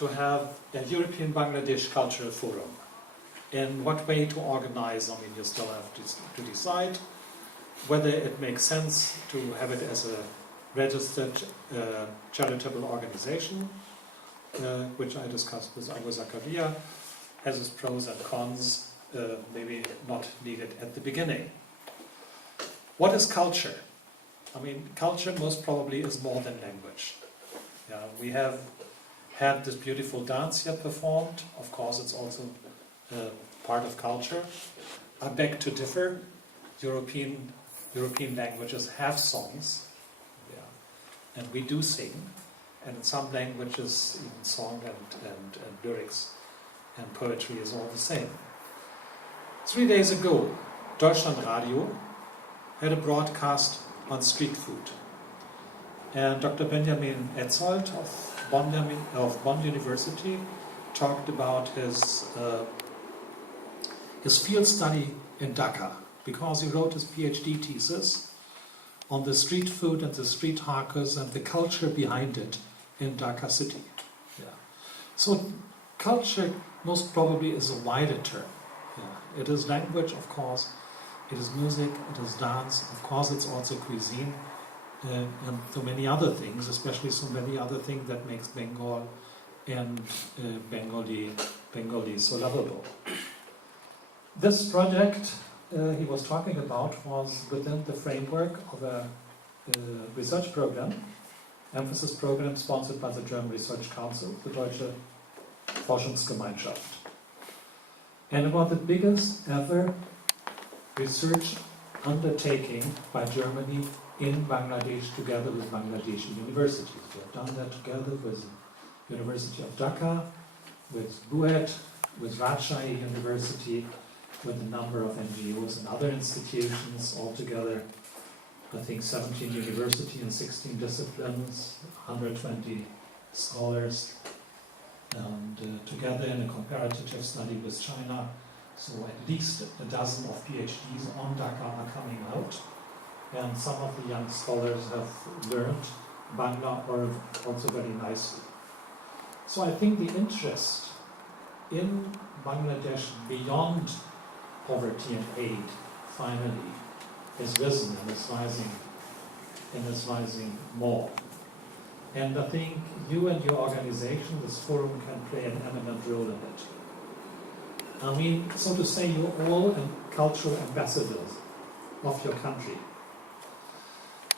to have a European Bangladesh Cultural Forum. In what way to organize, I mean, you still have to decide whether it makes sense to have it as a registered charitable organization, which I discussed with Abu Zakaria, has its pros and cons, maybe not needed at the beginning. What is culture? I mean, culture most probably is more than language. Yeah, we have had this beautiful dance here performed. Of course, it's also part of culture. I beg to differ. European languages have songs, yeah, and we do sing, and in some languages even song and lyrics and poetry is all the same. 3 days ago, Deutschland Radio had a broadcast on street food, and Dr. Benjamin Etzold of Bonn University talked about his field study in Dhaka, because he wrote his PhD thesis on the street food and the street hawkers and the culture behind it in Dhaka city. Yeah. So culture most probably is a wider term. Yeah. It is language, of course, it is music, it is dance, of course it's also cuisine, and so many other things, especially so many other things that makes Bengal and Bengali so lovable. This project he was talking about was within the framework of a research program, emphasis program sponsored by the German Research Council, the Deutsche Forschungsgemeinschaft. And it was the biggest ever research undertaking by Germany in Bangladesh together with Bangladeshi universities. We have done that together with the University of Dhaka, with BUET, with Rajshahi University, with a number of NGOs and other institutions, altogether I think 17 universities and 16 disciplines, 120 scholars, and together in a comparative study with China. So at least a dozen of PhDs on Dhaka are coming out, and some of the young scholars have learned Bangla or also very nicely. So I think the interest in Bangladesh beyond poverty and aid finally is risen and is rising more. And I think you and your organization, this forum, can play an eminent role in it. I mean, so to say, you're all cultural ambassadors of your country.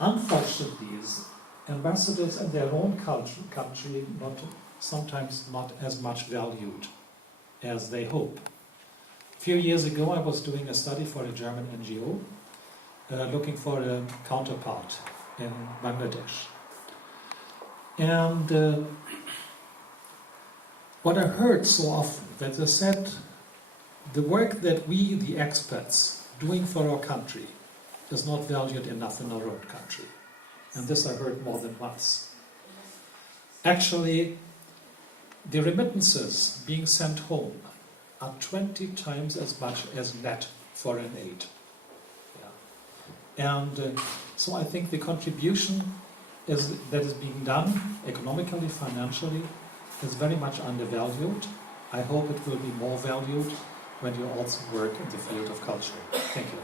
Unfortunately, these ambassadors in their own country sometimes not as much valued as they hope. A few years ago, I was doing a study for a German NGO, looking for a counterpart in Bangladesh. And what I heard so often, that they said, the work that we, the experts, doing for our country is not valued enough in our own country. And this I heard more than once. Actually, the remittances being sent home are 20 times as much as net foreign aid. Yeah. And so I think the contribution that is being done economically, financially, is very much undervalued. I hope it will be more valued when you also work in the field of culture. Thank you.